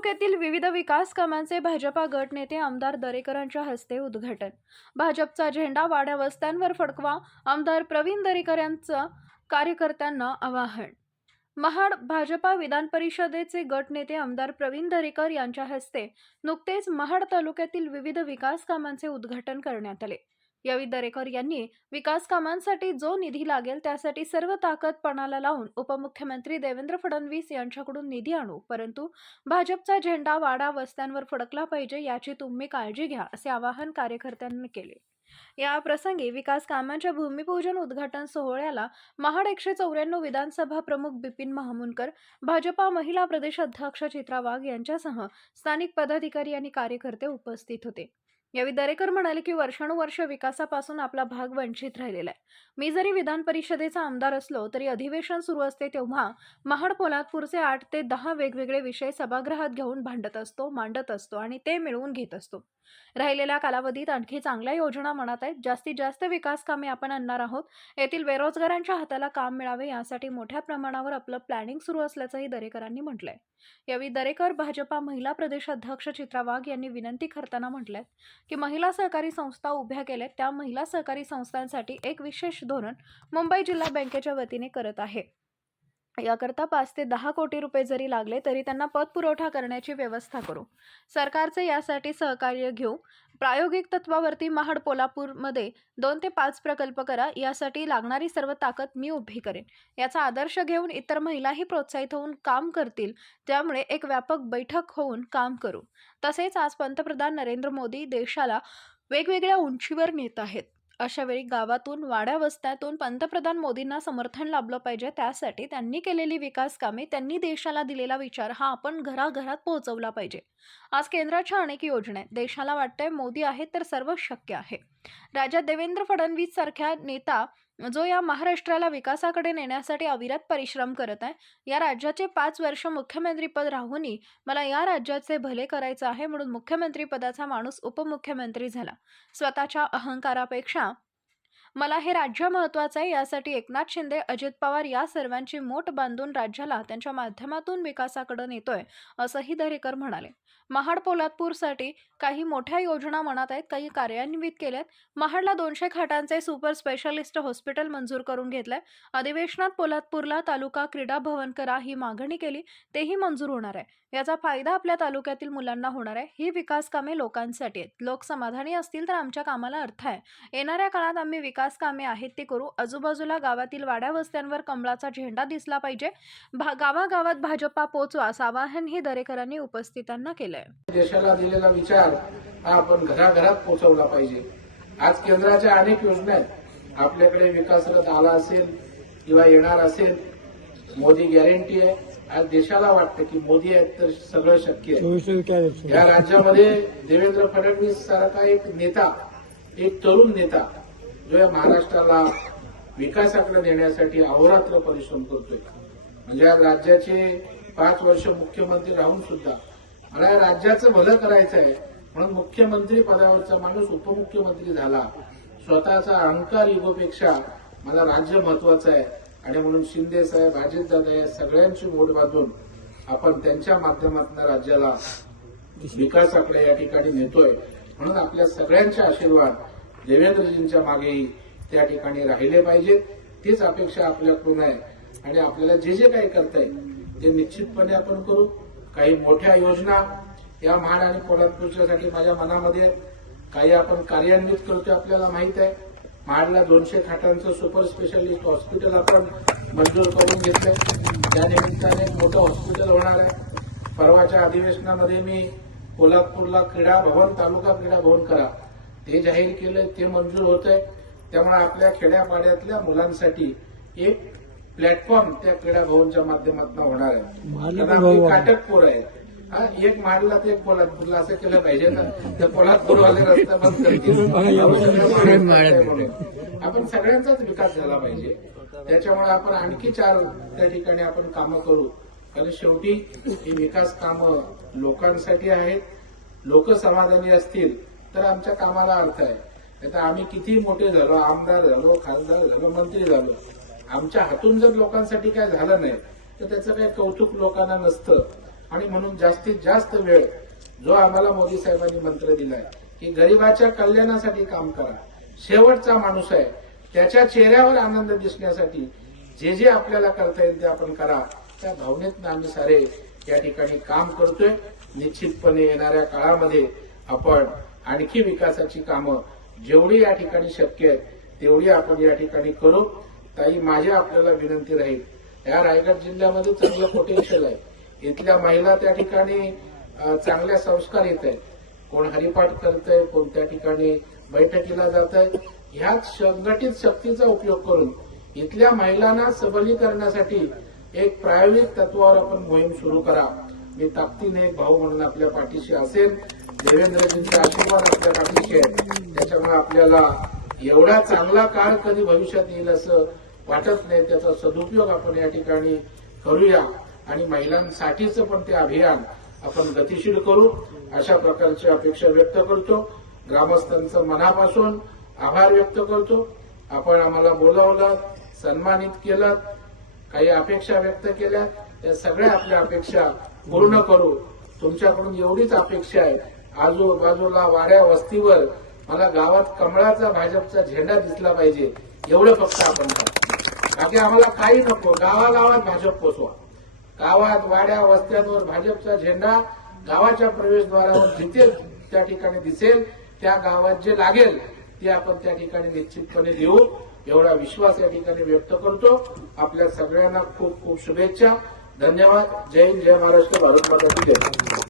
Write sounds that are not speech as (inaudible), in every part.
तालुक्यातील विविध विकास कामांचे भाजपा गट नेते आमदार दरेकरांच्या हस्ते उद्घाटन. भाजपचा झेंडा वाड्या वस्त्यांवर फडकवा आमदार प्रवीण दरेकर यांचं कार्यकर्त्यांना आवाहन. महाड भाजपा विधान परिषदेचे गट नेते आमदार प्रवीण दरेकर यांच्या हस्ते नुकतेच महाड तालुक्यातील विविध विकास कामांचे उद्घाटन करण्यात आले. यावेळी दरेकर यांनी विकास कामांसाठी जो निधी लागेल त्यासाठी सर्व ताकद पणाला लावून उपमुख्यमंत्री देवेंद्र फडणवीस यांच्याकडून निधी आणू. परंतु भाजपचा झेंडा वाडा वस्त्यांवर फडकला पाहिजे याची तुम्ही काळजी घ्या असे आवाहन कार्यकर्त्यांनी केले. या प्रसंगी विकास कामांच्या भूमिपूजन उद्घाटन सोहळ्याला महाड एकशे चौऱ्याण्णव विधानसभा प्रमुख बिपिन महामुनकर भाजपा महिला प्रदेश अध्यक्ष चित्रा वाघ यांच्यासह स्थानिक पदाधिकारी आणि कार्यकर्ते उपस्थित होते. यावेळी दरेकर म्हणाले की वर्षानुवर्ष विकासापासून आपला भाग वंचित राहिलेला आहे. मी जरी विधान परिषदेचा आमदार असलो तरी अधिवेशन सुरू असते तेव्हा महाड पोलादपूरचे आठ ते दहा वेगवेगळे विषय सभागृहात घेऊन भांडत असतो मांडत असतो आणि ते मिळवून घेत असतो. राहिलेल्या कालावधीत आणखी चांगल्या योजना मनात आहेत. जास्तीत जास्त विकास कामे आपण आणणार आहोत. येथील बेरोजगारांच्या हाताला काम मिळावे यासाठी मोठ्या प्रमाणावर आपलं प्लॅनिंग सुरू असल्याचंही दरेकरांनी म्हटलंय. यावेळी दरेकर भाजपा महिला प्रदेश अध्यक्ष चित्रा वाघ यांनी विनंती करताना म्हटलंय. की महिला सहकारी संस्था उभ्या केल्या त्या महिला सहकारी संस्थांसाठी एक विशेष धोरण मुंबई जिल्हा बँकेच्या वतीने करत आहे. याकरता पाच ते दहा कोटी रुपये जरी लागले तरी त्यांना पतपुरवठा करण्याची व्यवस्था करू. सरकारचे यासाठी सहकार्य घेऊ. प्रायोगिक तत्वावरती महाड पोलापूरमध्ये दोन ते पाच प्रकल्प करा यासाठी लागणारी सर्व ताकद मी उभी करेन. याचा आदर्श घेऊन इतर महिलाही प्रोत्साहित होऊन काम करतील त्यामुळे एक व्यापक बैठक होऊन काम करू. तसेच आज पंतप्रधान नरेंद्र मोदी देशाला वेगवेगळ्या उंचीवर नेत आहेत. अशा वेळी गावातून वाड्या वस्त्यातून पंतप्रधान मोदींना समर्थन लाभलं पाहिजे त्यासाठी त्यांनी केलेली विकास कामे त्यांनी देशाला दिलेला विचार हा आपण घराघरात पोहोचवला पाहिजे. आज केंद्राच्या अनेक योजना आहेत. देशाला वाटतंय मोदी आहेत तर सर्व शक्य आहे. राज्यात देवेंद्र फडणवीस सारख्या नेता जो या महाराष्ट्राला विकासाकडे नेण्यासाठी अविरत परिश्रम करत आहे या राज्याचे पाच वर्ष मुख्यमंत्रीपद राहूनही मला या राज्याचे भले करायचं आहे म्हणून मुख्यमंत्रीपदाचा माणूस उपमुख्यमंत्री झाला. स्वतःच्या अहंकारापेक्षा मला हे राज्य महत्वाचं आहे यासाठी एकनाथ शिंदे अजित पवार या सर्वांची मोठ बांधून राज्याला त्यांच्या माध्यमातून विकासाकडे नेतोय असंही दरेकर म्हणाले. महाड पोलादपूरसाठी काही मोठ्या योजना मनात आहेत काही कार्यान्वित केल्यात. महाडला दोनशे खाटांचे सुपर स्पेशालिस्ट हॉस्पिटल मंजूर करून घेतलंय. अधिवेशनात पोलादपूरला तालुका क्रीडा भवन करा ही मागणी केली तेही मंजूर होणार आहे. याचा फायदा आपल्या तालुक्यातील मुलांना होणार आहे. ही विकास कामे लोकांसाठी आहेत. लोक समाधानी असतील तर आमच्या कामाला अर्थ आहे. येणाऱ्या काळात आम्ही विकास कामे आहेत ते करू. आजूबाजूला गावातील वाड्या वस्त्यांवर कमळाचा झेंडा दिसला पाहिजे. भा गावागावात भाजपा पोचवा असं आवाहनही दरेकरांनी उपस्थितांना केलंय. देशाला दिलेला विचार हा आपण घराघरात पोहोचवला पाहिजे. आज केंद्राच्या अनेक योजना आहेत. आपल्याकडे विकास रथ आला असेल किंवा येणार असेल मोदी गॅरंटी आहे. आज देशाला वाटतं की मोदी आहेत तर सगळं शक्य आहे? या राज्यामध्ये देवेंद्र फडणवीस सारखा एक नेता एक तरुण नेता जो या महाराष्ट्राला विकासाकडे नेण्यासाठी अहोरात्र परिश्रम करतोय. म्हणजे या राज्याचे पाच वर्ष मुख्यमंत्री राहून सुद्धा मला या राज्याचं भलं करायचं आहे म्हणून मुख्यमंत्री पदावरचा माणूस उपमुख्यमंत्री झाला. स्वतःचा अहंकार युगोपेक्षा मला राज्य महत्वाचं आहे. आणि म्हणून शिंदे साहेब अजितदादा या सगळ्यांची मोड बांधून आपण त्यांच्या माध्यमातून राज्याला विकासाकडे या ठिकाणी नेतोय. म्हणून आपल्या सगळ्यांचे आशीर्वाद देवेंद्रजींच्या मागेही त्या ठिकाणी राहिले पाहिजेत तीच अपेक्षा आपल्याकडून आहे. आणि आपल्याला जे जे काही करता येईल ते निश्चितपणे आपण करू. काही मोठ्या योजना या महाड आणि पोलादपूरच्यासाठी माझ्या मनामध्ये आहेत. काही आपण कार्यान्वित करतोय आपल्याला माहीत आहे. महाडला दोनशे खाटांचं सुपर स्पेशालिस्ट हॉस्पिटल आपण मंजूर करून घेतलंय. त्या निमित्ताने मोठं हॉस्पिटल होणार आहे. परवाच्या अधिवेशनामध्ये मी कोल्हापूरला क्रीडा भवन तालुका क्रीडा भवन करा. ते जाहीर केलंय ते मंजूर होत आहे त्यामुळे आपल्या खेड्यापाड्यातल्या मुलांसाठी एक प्लॅटफॉर्म त्या क्रीडा भवनच्या माध्यमातून होणार आहे. मारलं कारण पण आपली भाऊ. काटक पोर आहे हा एक माडला तर एक पोलादपूरला असं केलं पाहिजे ना. त्या पोलादपूरवाले रस्ता बंद करतील. (laughs) आपण सगळ्यांचाच विकास झाला पाहिजे. त्याच्यामुळे आपण आणखी चार त्या ठिकाणी आपण कामं करू. कारण शेवटी ही विकास कामं लोकांसाठी आहेत. लोक समाधानी असतील. तर आमच्या कामाला अर्थ आहे. नाही तर आम्ही किती मोठे झालो आमदार झालो खासदार झालो मंत्री झालो. आमच्या हातून जर लोकांसाठी काय झालं नाही तर त्याचं काही कौतुक लोकांना नसतं. आणि म्हणून जास्तीत जास्त वेळ जो आम्हाला मोदी साहेबांनी मंत्र दिलाय की गरिबाच्या कल्याणासाठी काम करा. शेवटचा माणूस आहे. त्याच्या चेहऱ्यावर आनंद दिसण्यासाठी जे जे आपल्याला करता येईल ते आपण करा. त्या भावनेतनं आम्ही सारे या ठिकाणी काम करतोय. निश्चितपणे येणाऱ्या काळामध्ये आपण आणखी विकासाची कामं जेवढी या ठिकाणी शक्य आहे तेवढी आपण या ठिकाणी करू. ताई माझी आपल्याला विनंती राहील या रायगड जिल्ह्यामध्ये चांगलं पोटेन्शियल आहे. इथल्या महिला त्या ठिकाणी चांगल्या संस्कार येत आहेत. कोण हरिपाठ करतय कोण त्या ठिकाणी बैठकीला जात आहे ह्याच संघटित शक्तीचा उपयोग करून इथल्या महिलांना सबलीकरणासाठी एक प्रायोगिक तत्वावर आपण मोहीम सुरू करा. मी ताकदीने एक भाऊ म्हणून आपल्या पाठीशी असेल देवेंद्रजींचा आशीर्वाद आपल्या पाठीशी आहेत त्याच्यामुळे आपल्याला एवढा चांगला काळ कधी भविष्यात येईल असं वाटत नाही. त्याचा सदुपयोग आपण या ठिकाणी करूया. आणि महिलांसाठीचं पण ते अभियान आपण गतिशील करू. अशा प्रकारची अपेक्षा व्यक्त करतो. ग्रामस्थांचं मनापासून आभार व्यक्त करतो. आपण आम्हाला बोलावलं सन्मानित केलं काही अपेक्षा व्यक्त केल्या. त्या सगळ्या आपल्या अपेक्षा पूर्ण करू. तुमच्याकडून एवढीच अपेक्षा आहे. आजूबाजूला वाड्या वस्तीवर मला गावात कमळाचा भाजपचा झेंडा दिसला पाहिजे एवढं फक्त आपण बाकी आम्हाला काही नको गावागावात भाजप पोचवा. गावात वाड्या वस्त्यांवर भाजपचा झेंडा गावाच्या प्रवेशद्वारावर जिथे त्या ठिकाणी दिसेल त्या गावात जे लागेल ते आपण त्या ठिकाणी निश्चितपणे देऊ. एवढा विश्वास या ठिकाणी व्यक्त करतो. आपल्या सगळ्यांना खूप खूप शुभेच्छा. धन्यवाद. जय हिंद जय महाराष्ट्र. भारत माता जय.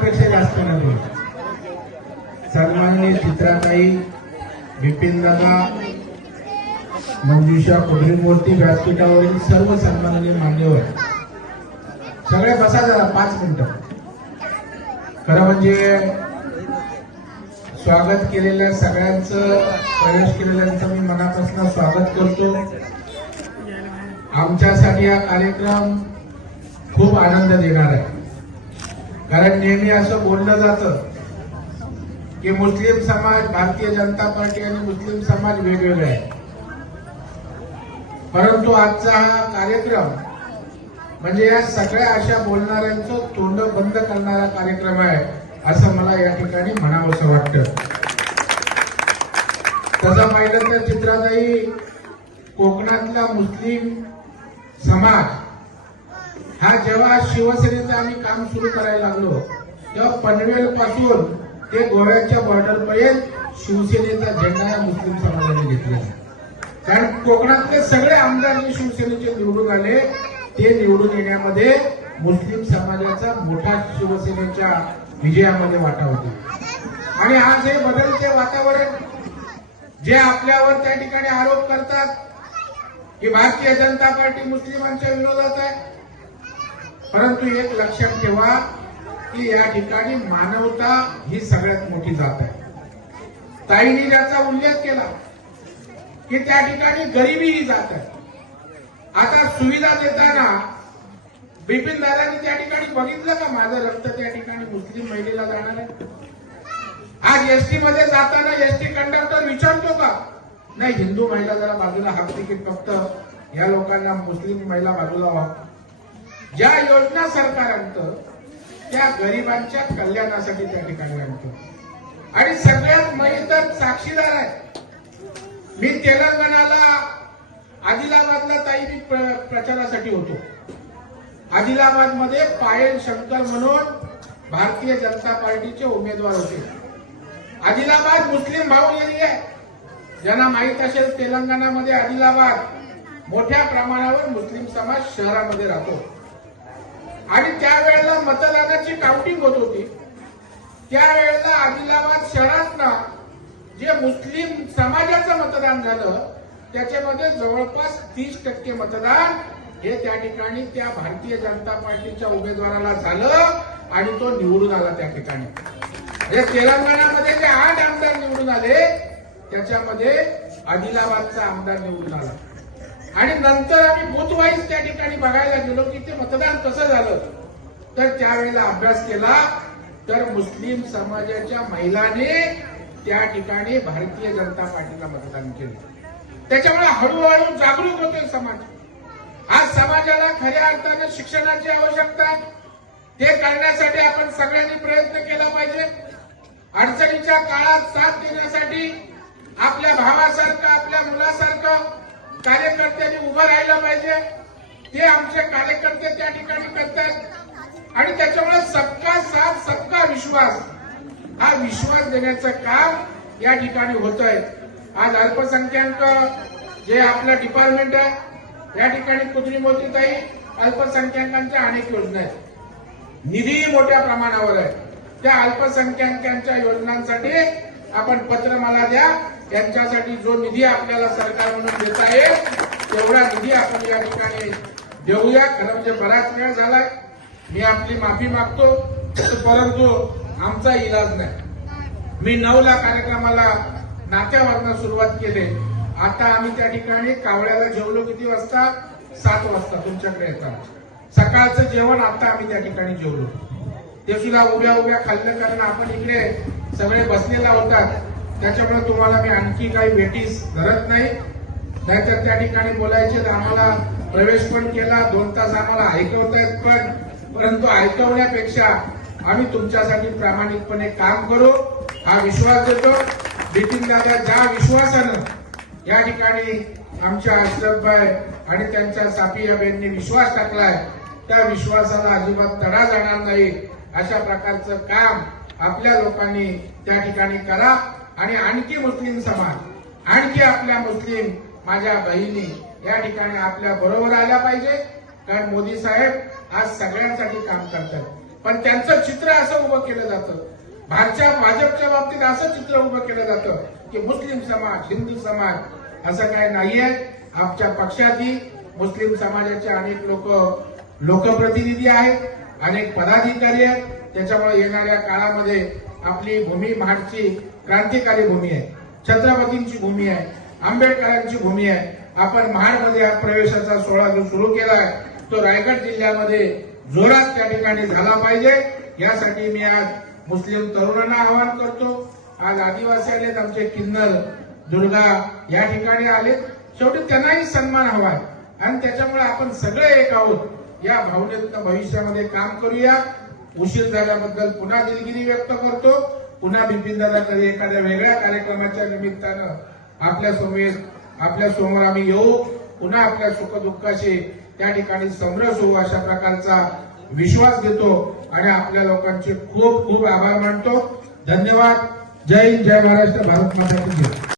पेक्षा जास्त सन्माननीय चित्राताई बिपिन दादा मंजुषा कुडरीमूर्ती व्यासपीठावरील सर्व सन्माननीय मान्यवर. सगळे बसा जरा पाच मिनिटं. खरं म्हणजे स्वागत केलेल्या सगळ्यांचं प्रवेश केलेल्यांचं मी मनापासून स्वागत करतो. आमच्यासाठी हा कार्यक्रम खूप आनंद देणार आहे. कारण नेहमी असं बोललं जातं की मुस्लिम समाज भारतीय जनता पार्टी आणि मुस्लिम समाज वेगवेगळे आहे परंतु आजचा हा कार्यक्रम म्हणजे या सगळ्या अशा बोलणाऱ्यांचं तोंड बंद करणारा कार्यक्रम आहे असं मला या ठिकाणी म्हणावंसं वाटतं. तसं पाहिलं तर चित्राताई कोकणातला मुस्लिम समाज हा जेव्हा शिवसेनेचं आम्ही काम सुरू करायला लागलो तेव्हा पनवेल पासून ते गोव्याच्या बॉर्डर पर्यंत शिवसेनेचा झेंडा या मुस्लिम समाजाने घेतला कारण कोकणातले सगळे आमदार जे शिवसेनेचे निवडून आले. ते निवडून येण्यामध्ये मुस्लिम समाजाचा मोठा शिवसेनेच्या विजयामध्ये वाटा होता. आणि आज हे बदलते वातावरण जे आपल्यावर त्या ठिकाणी आरोप करतात की भारतीय जनता पार्टी मुस्लिमांच्या विरोधात आहे. परंतु एक लक्षात ठेवा की या ठिकाणी मानवता ही सगळ्यात मोठी जात आहे. ताईंनी ज्याचा उल्लेख केला की त्या ठिकाणी गरिबी ही जात आहे. आता सुविधा देताना बिपिन दादांनी त्या ठिकाणी बघितलं का माझं रक्त त्या ठिकाणी मुस्लिम महिलेला जाणार आहे? आज एसटी मध्ये जाताना एसटी कंडक्टर विचारतो का नाही हिंदू महिला जरा बाजूला हाफ तिकीट फक्त या लोकांना मुस्लिम महिला बाजूला व्हा ज्या योजना सरकार आणतं त्या गरिबांच्या कल्याणासाठी त्या ठिकाणी आणतो. आणि सगळ्यात मी तर साक्षीदार आहे. मी तेलंगणाला आदिलाबादला ताई मी प्रचारासाठी होतो. आदिलाबादमध्ये पायल शंकर म्हणून भारतीय जनता पार्टीचे उमेदवार होते. आदिलाबाद मुस्लिम भाऊ एरिया आहे. ज्यांना माहीत असेल तेलंगणामध्ये आदिलाबाद मोठ्या प्रमाणावर मुस्लिम समाज शहरामध्ये राहतो. आणि त्यावेळेला मतदानाची काउंटिंग होत होती. त्यावेळेला आदिलाबाद शहरातना जे मुस्लिम समाजाचं मतदान झालं त्याच्यामध्ये जवळपास तीस टक्के मतदान हे त्या ठिकाणी त्या भारतीय जनता पार्टीच्या उमेदवाराला झालं आणि तो निवडून आला त्या ठिकाणी. हे तेलंगणामध्ये जे आठ आमदार निवडून आले त्याच्यामध्ये आदिलाबादचा आमदार निवडून आला. आणि नंतर आम्ही बुथवाईज त्या ठिकाणी बघायला गेलो की ते मतदान कसं झालं. तर त्यावेळेला अभ्यास केला. तर मुस्लिम समाजाच्या महिलाने त्या ठिकाणी भारतीय जनता पार्टीला मतदान केलं. त्याच्यामुळे हळूहळू जागरूक होतोय समाज. आज समाजाला खऱ्या अर्थानं शिक्षणाची आवश्यकता आहे. ते करण्यासाठी आपण सगळ्यांनी प्रयत्न केला पाहिजे. अडचणीच्या काळात साथ देण्यासाठी आपल्या भावासारखं आपल्या मुलासारखं कार्यकर्त्यांनी उभं राहिलं पाहिजे. हे आमचे कार्यकर्ते त्या ठिकाणी करतात. आणि त्याच्यामुळे सबका साथ सबका विश्वास हा विश्वास देण्याचं काम या ठिकाणी होत आहे आज अल्पसंख्याक जे आपलं डिपार्टमेंट आहे या ठिकाणी कुत्री मोतीताई अल्पसंख्याकांच्या अनेक योजना आहेत. निधीही मोठ्या प्रमाणावर आहे. त्या अल्पसंख्याकांच्या योजनांसाठी आपण पत्र मला द्या. त्यांच्यासाठी जो निधी आपल्याला सरकार म्हणून देता येईल तेवढा निधी आपण या ठिकाणी देऊया. खरं म्हणजे बराच वेळ झालाय. मी आपली माफी मागतो. परंतु आमचा इलाज नाही. मी नऊला कार्यक्रमाला नात्यावरनं सुरुवात केली. आता आम्ही त्या ठिकाणी कावळ्याला जेवलो किती वाजता? सात वाजता तुमच्याकडे येतात सकाळचं जेवण आता आम्ही त्या ठिकाणी जेवलो. ते सुद्धा उभ्या उभ्या खाल्लं कारण आपण इकडे सगळे बसलेला होतात. त्याच्यामुळे तुम्हाला मी आणखी काही भेटीस धरत नाही. नाहीतर त्या ठिकाणी बोलायचे तर आम्हाला प्रवेश पण केला दोन तास आम्हाला ऐकवतायत पण परंतु ऐकवण्यापेक्षा आम्ही तुमच्यासाठी प्रामाणिकपणे काम करू. हा विश्वास देतो. नितीन दादा ज्या विश्वासानं या ठिकाणी आमच्या अशरफभाई आणि त्यांच्या साफियाबाईंनी विश्वास टाकलाय त्या विश्वासाला अजिबात तडा जाणार नाही. अशा प्रकारचं काम आपल्या लोकांनी त्या ठिकाणी करा. आणि आणखी मुस्लिम समाज आणखी आपल्या मुस्लिम माझ्या बहिणी या ठिकाणी आपल्या बरोबर आल्या पाहिजे. कारण मोदी साहेब आज सगळ्यांसाठी काम करतात. पण त्यांचं चित्र असं उभं केलं जातं. भारच्या भाजपच्या बाबतीत असं चित्र उभं केलं जातं की मुस्लिम समाज हिंदू समाज असं काय नाहीये. आमच्या पक्षातही मुस्लिम समाजाचे अनेक लोक लोकप्रतिनिधी आहेत. अनेक पदाधिकारी आहेत. त्याच्यामुळे येणाऱ्या काळामध्ये आपली भूमी महाडची क्रांतिकारी भूमी आहे. छत्रपतींची भूमी आहे. आंबेडकरांची भूमी आहे. आपण महाडमध्ये हा प्रवेशाचा सोहळा जो सुरू आहे तो रायगड जिल्ह्यामध्ये जोरात त्या ठिकाणी झाला पाहिजे. यासाठी मी आज मुस्लिम तरुणांना आवाहन करतो. आज आदिवासी आलेत आमचे किन्नर दुर्गा या ठिकाणी आलेत. शेवटी त्यांनाही सन्मान हवाय आणि त्याच्यामुळे आपण सगळे एक आहोत. या भावनेतनं भविष्यामध्ये काम करूया. उशीर झाल्याबद्दल पुन्हा दिलगिरी व्यक्त करतो. पुन्हा बिपिनदादाकडे एखाद्या वेगळ्या कार्यक्रमाच्या निमित्तानं आपल्यासमोर आपल्यासमोर आम्ही येऊ. पुन्हा आपल्या सुखदुःखाशी त्या ठिकाणी समरस होऊ अशा प्रकारचा विश्वास देतो आणि आपल्या लोकांचे खूप खूप आभार मानतो. धन्यवाद. जय हिंद जय महाराष्ट्र. भारत माता